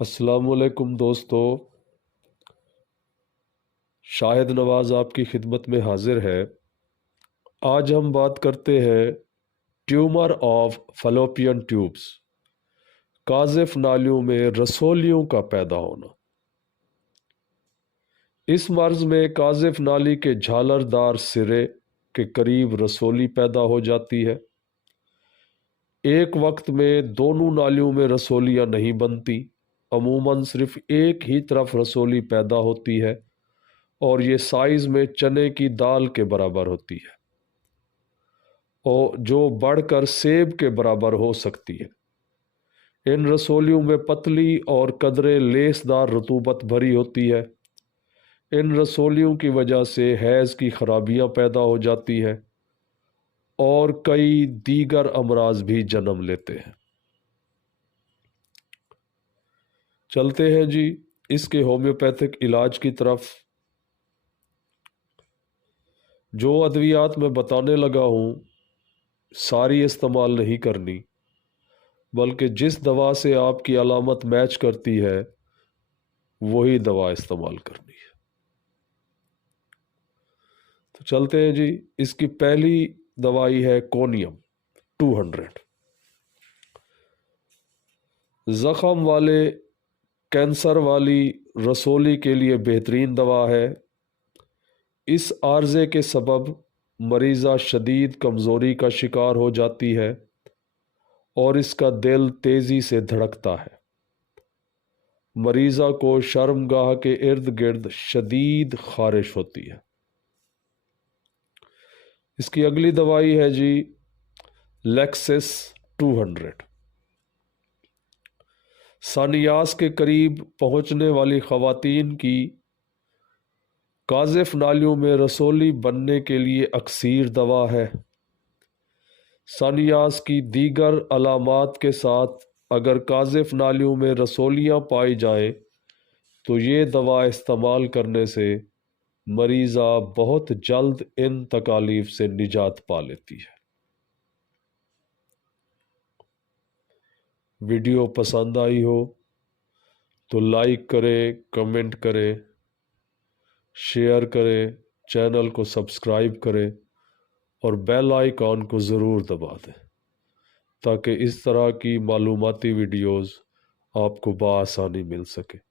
السلام علیکم دوستو، شاہد نواز آپ کی خدمت میں حاضر ہے۔ آج ہم بات کرتے ہیں ٹیومر آف فلوپین ٹیوبس، قاذف نالیوں میں رسولیوں کا پیدا ہونا۔ اس مرض میں قاذف نالی کے جھالر دار سرے کے قریب رسولی پیدا ہو جاتی ہے۔ ایک وقت میں دونوں نالیوں میں رسولیاں نہیں بنتی، عموماً صرف ایک ہی طرف رسولی پیدا ہوتی ہے اور یہ سائز میں چنے کی دال کے برابر ہوتی ہے اور جو بڑھ کر سیب کے برابر ہو سکتی ہے۔ ان رسولیوں میں پتلی اور قدرے لیس دار رطوبت بھری ہوتی ہے۔ ان رسولیوں کی وجہ سے حیض کی خرابیاں پیدا ہو جاتی ہیں اور کئی دیگر امراض بھی جنم لیتے ہیں۔ چلتے ہیں جی اس کے ہومیوپیتھک علاج کی طرف۔ جو ادویات میں بتانے لگا ہوں ساری استعمال نہیں کرنی، بلکہ جس دوا سے آپ کی علامت میچ کرتی ہے وہی دوا استعمال کرنی ہے۔ تو چلتے ہیں جی، اس کی پہلی دوائی ہے کونیم 200۔ زخم والے کینسر والی رسولی کے لیے بہترین دوا ہے۔ اس عارضے کے سبب مریضہ شدید کمزوری کا شکار ہو جاتی ہے اور اس کا دل تیزی سے دھڑکتا ہے۔ مریضہ کو شرمگاہ کے ارد گرد شدید خارش ہوتی ہے۔ اس کی اگلی دوائی ہے جی لیکسس 200۔ سانیاس کے قریب پہنچنے والی خواتین کی قاذف نالیوں میں رسولی بننے کے لیے اکسیر دوا ہے۔ سانیاس کی دیگر علامات کے ساتھ اگر قاذف نالیوں میں رسولیاں پائی جائیں تو یہ دوا استعمال کرنے سے مریضہ بہت جلد ان تکالیف سے نجات پا لیتی ہے۔ ویڈیو پسند آئی ہو تو لائک کریں، کمنٹ کریں، شیئر کریں، چینل کو سبسکرائب کریں اور بیل آئیکن کو ضرور دبا دیں تاکہ اس طرح کی معلوماتی ویڈیوز آپ کو بآسانی مل سکے۔